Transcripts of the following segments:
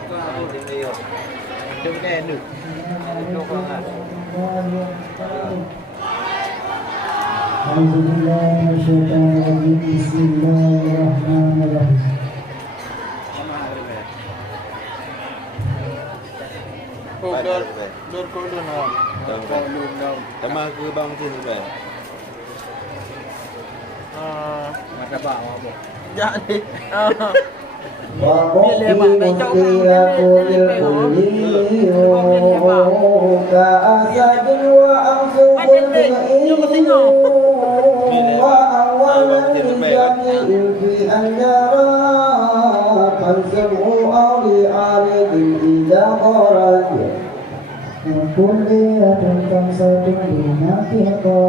Bismillahirrahmanirrahim. Tema ke bang tu sampai. Masa bak apa? Jadi. Wa kuliah tentang satu dunia kita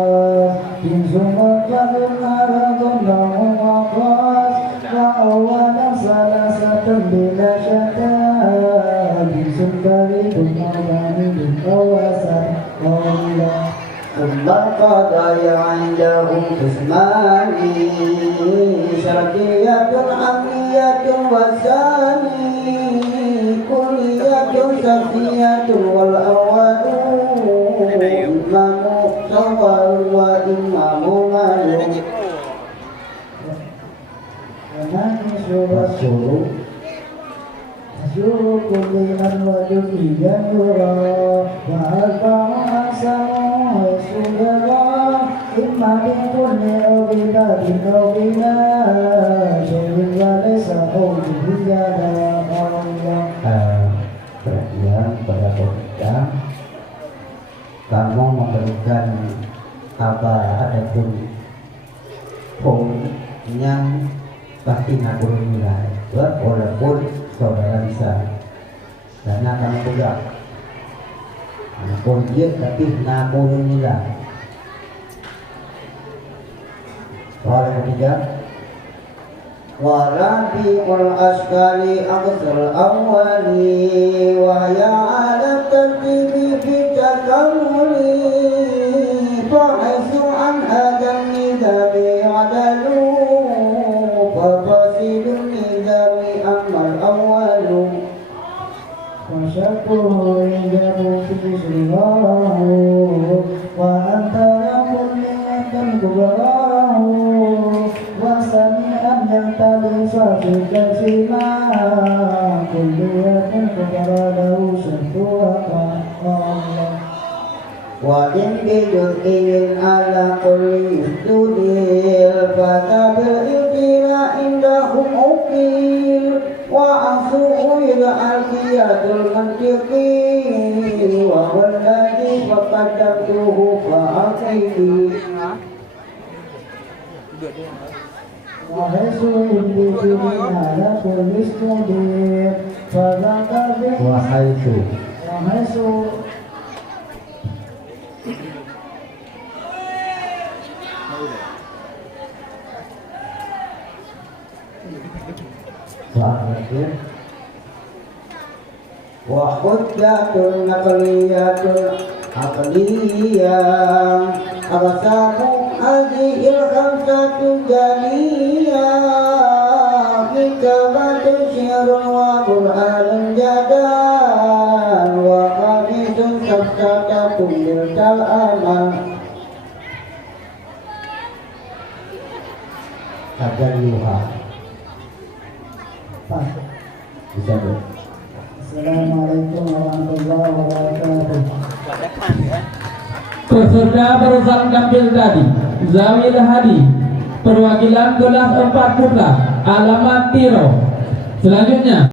di semua jalan harapan bangun wakas kawan salah satu bila syata di sembari pengadani di kawasan Allah Allah qadaya indahum qismani syarqiyatun amniyatun wasani kuliyatun safiyatun wal awadu imamu sawal wa imamu malu wanani surasuru asyuru kulihan wa dukiyan yura wa alfamu aksamu sudara imma bikulli awbida binawbina syurin wa lesa awbida perhatian pada kita, kamu memberikan kabar adapun pun yang pasti nabur nilai walaupun saudara bisa karena kamu juga pun dia tapi nabur nilai. Soal ketiga, warabiul asqali aqsal awwali wa ya ala tartibi fi takamuli fahisu an hadal nidami adalu fafasilun nidami amal awwalu wa syakuru indamu fi sirrahu wa antara kulliyatan kubarahu wa sami'an yang tadi sabikan sima kuliyatin kebaradahu syatuaka Allah wa in bijur'in ala kulli istudil fatabil ibtira indahum ukil wa asu'u ila alqiyatul mantiqi wa walladhi faqaddamtuhu fa'aqidi wahai wa hujjatul naqliyatul aqliyah aqsamu hadhil khamsatu jaliyah kitabatun syi'run wa qur'anun jadan wa qamisun sabtatatun liltal amal tajalluha bisa bu. Assalamualaikum warahmatullahi wabarakatuh. Peserta barusan tampil tadi Zawil Hadi perwakilan kelas 4 putra alamat Tiro. Selanjutnya